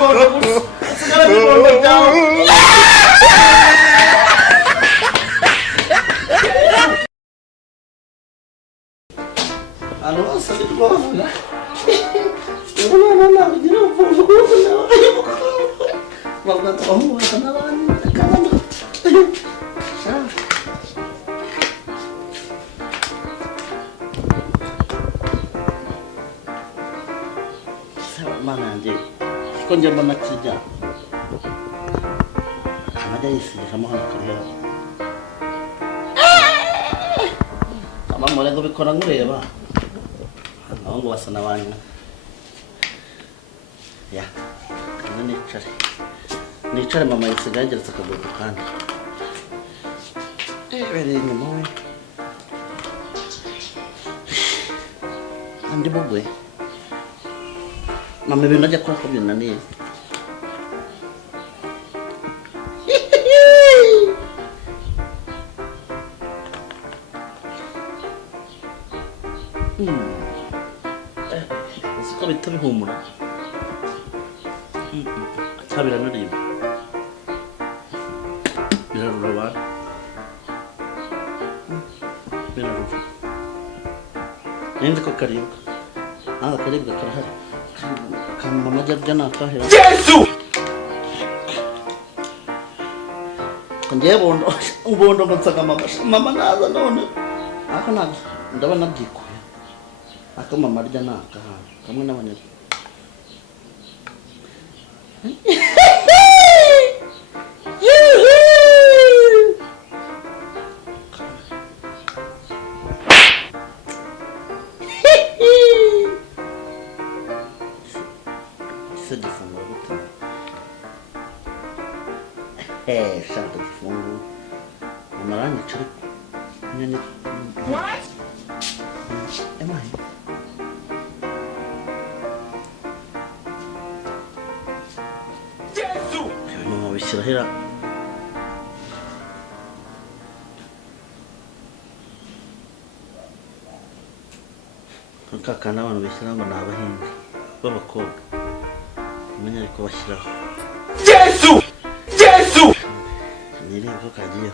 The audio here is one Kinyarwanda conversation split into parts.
Ano, salit ko ako na. Wala na, hindi na po. Wag na ito ako, wag na naman. Nagkaman ako. Mana aja, kon jaman macam je. Ada isi sama orang kerja. Sama mulai gue kurang gue ya pak. Orang gue senawanya. Ya, ini nature mama isi gajar sekebutuhan. Beri ini mau. Andi bobo. Mama bina aja kau bina nih. Suka betul humor. Cabai dan nadi. Bila rubat. Bila rubat. Ini tu kau kerja. Kerja kerja. Kan mama jangan apa ya? Yesus! Kan dia bondo kan saka mama nada nona. Aku nak, dah nak jiku ya. Aku mama jangan apa. Kamu namanya? Sedih fungo betul. Satu fungo. Malah ni curi. Ni. What? Emang. Yesus. Kau mau istirahat? Kakak nama mau istirahat mana bahin? Bapa kau. Menya ariko bashyiraho Yesu Yesu nyiri ko kagiye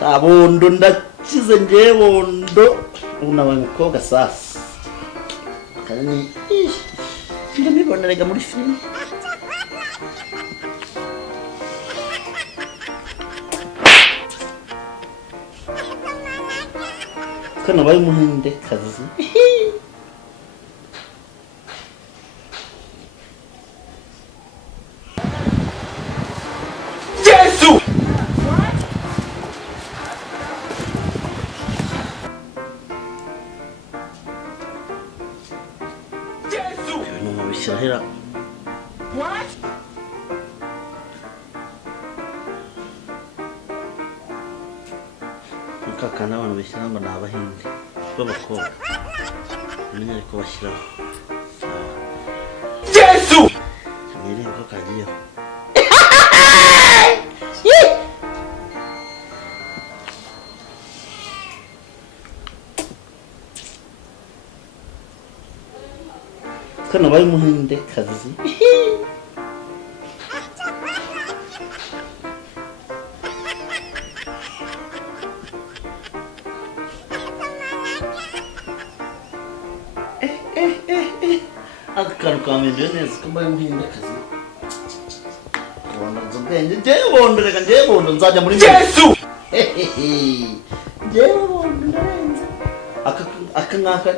sabundo ndakize njewondo unawe mukobwa sasa kandi filime iboneraga muri filime kana bayi muhinde kazi Yesu Yesu no mabishahira What kakana abantu bishyira ngo nabahinzi b'abakobwa menya ariko bashyiraho Yesu nyiri ko kagiyeho kana bayi muhinde kazi akaru kamende neza kumbaye muhinde kazi Rwanda zobenge jebondo reka jebondo nzajya muri Yesu jebondo ndarenze akangaka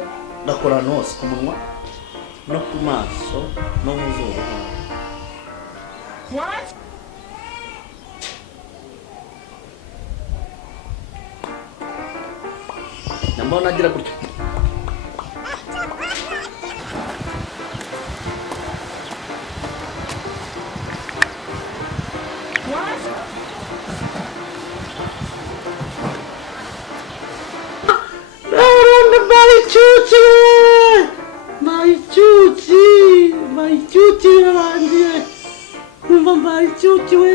ndakora nose ku munwa no ku maso no mu zuru What Nambona agira gutyo My cutie arangiye kumva my cutie we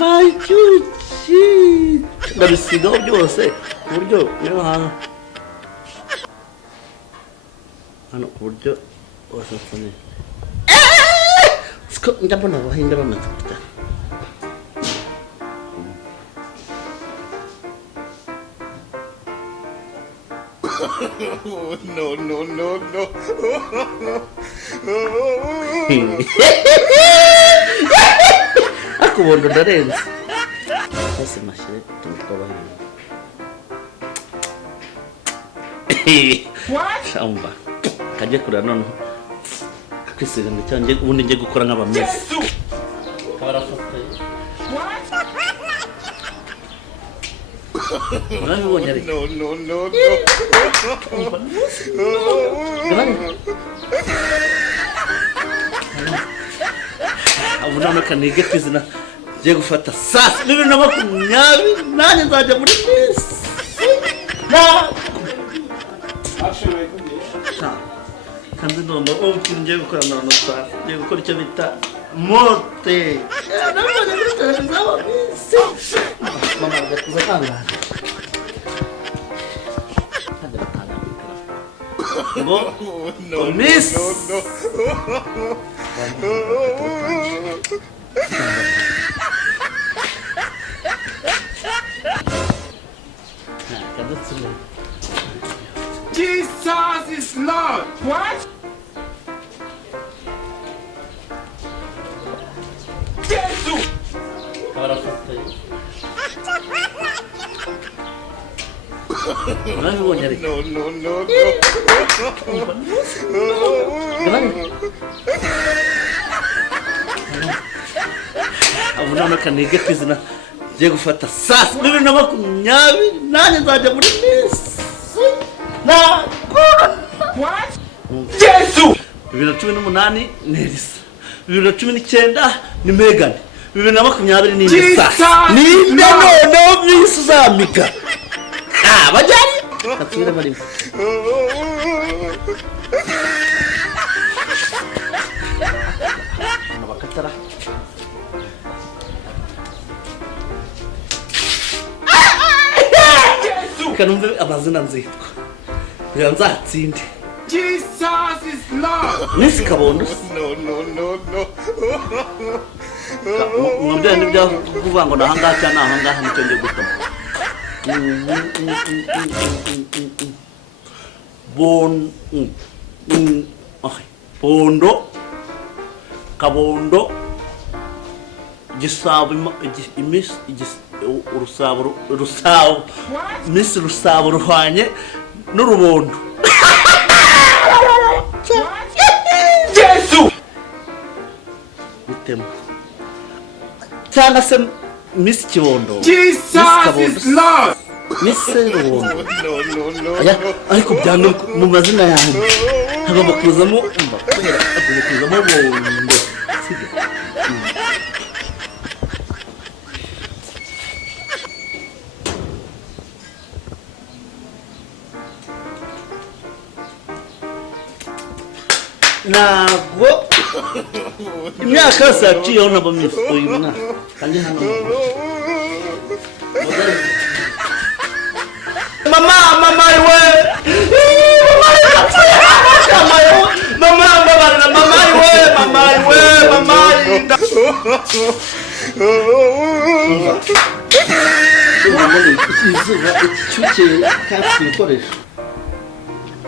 my cutie ndabisigaho byose ku buryo niyo hantu hano ku buryo wasatse neza siko ndabona abahinde bamaze kurya. No. Akubondo ndarenze hose mashyire tumutwa abahinde. Shamba kajye kurira noneho kwisiga ndacyanjye ubundi njye gukora nk'abamesi kabarafataye urabibonye ariko No. ubu noneho kanige ku izina ngiye gufata saa 2020 nanjye nzajya muri mesi kandi none ubu kintu ngiye gukora none saa ngiye gukora icyo bita mote mama agakuza kangana ngo miss Jesus is Lord. What? Jesus. urabibonye ariko No. ubu noneho kanige ku izina ngiye gufata saa 2020 nanjye nzajya muri mesi What? Jesus. 2018 ni Elisa, 2019 ni Megan, 2020 ni Elisa. Ni noneho Miss uzamika bajyari katwira bari bakatara kanumve amazina nzitwa kugira nzatsinde. Jesus is Lord. Miss Kabondo No. mwabya nibyo kuvuga ngo nahanga cyane nahanga nicyo ngiye gutuma Bondo Kabondo Gisabo Miss urusabo Miss Rusabo ruhanye n'urubondo Jesus. bitema cyangwa se Miss Kibondo. Jesus is Lord. Miss Rubondo No. ariko byanga mu mazina yanjye hagomba kuzamo kubera hagomba kuzamo Bondo ntabwo imyaka yose yaciyeho ntabwo Miss uyu mwaka kandi hano mama we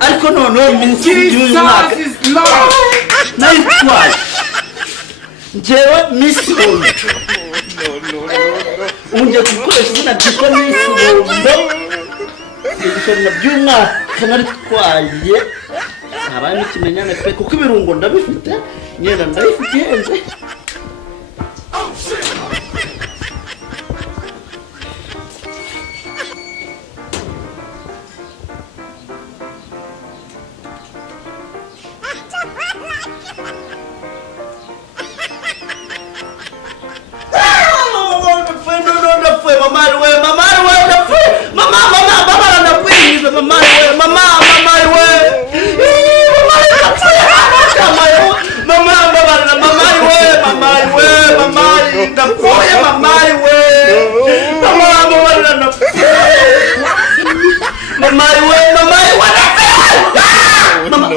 ariko noneho minsi y'uyu mwaka nayitwaye njyewe Miss Bondo ungiye gukoresha izina ryitwa Miss Bondo ibishobora by'umwaka naritwaye habaye ikimenyane pe kuko ibirungo ndabifite nyenda ndabifite ihenze Mama,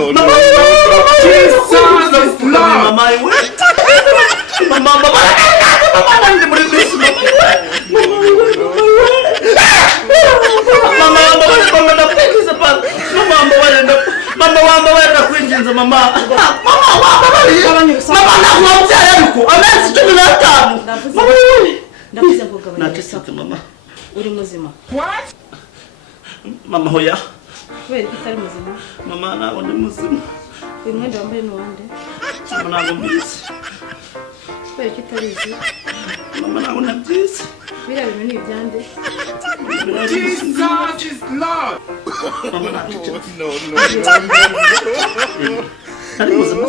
mama nandi muri bisi mama mama ndapekisa pa mama wamba kwinginza mama nakwamvya ariko amezi 15 ndavuze ngo gabanya natesite mama uri muzima What? mama hoya kubera ko utari muzima mama ntabwo ndi muzima uyu mwenda wambaye ni uwande mama ntabwo mbizi kubera ko utarizi mama ntabwo nabyizi biriya bintu ni ibyande Jesus is Lord. mama ntabyizi No, no, ari muzima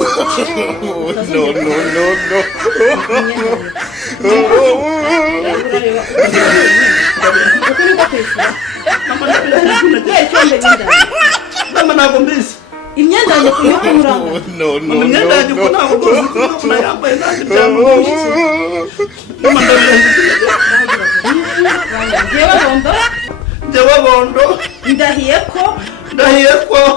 urareba uko niko kwishyura kubera ko wambaye imyenda mama ntabwo mbizi imyenda yanjye kuyo kumuranga mama imyenda yanjye ko ntabwo rwose ko nayambaye nanjye byamugoye mama ndabizi njyewe bondo ndahiye ko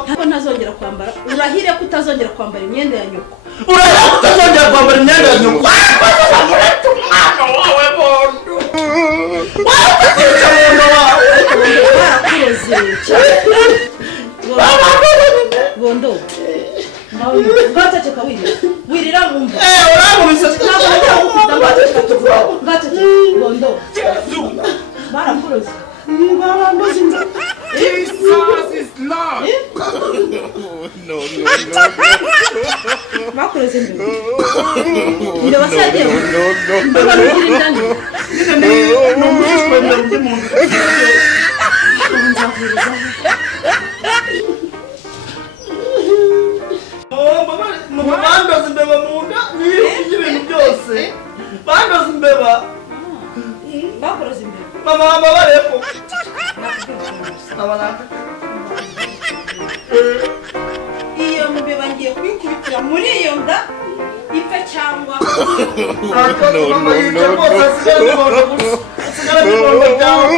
ntabwo ntazongera kwambara urahire ko utazongera kwambara imyenda ya nyoko urahira ko utazongera kwambara imyenda ya nyoko uretse umwana wawe bondo warakwica bondo wawe barakuroze bondo ngaceceka wirira mwumva uramubise bondo barakuroze Jesus is Lord. No. bakuroze imbere imbere wasagiye mbega nugira indani n'umwishwe mbere undi muntu nzavuriza bandoze imbeba mu nda n'ibintu byose bandoze imbeba bakuroze imbere mama babareko iyo mbeba ngiye kubikubitira muri iyo nda ipfe cyangwa asigara ibibondo byawe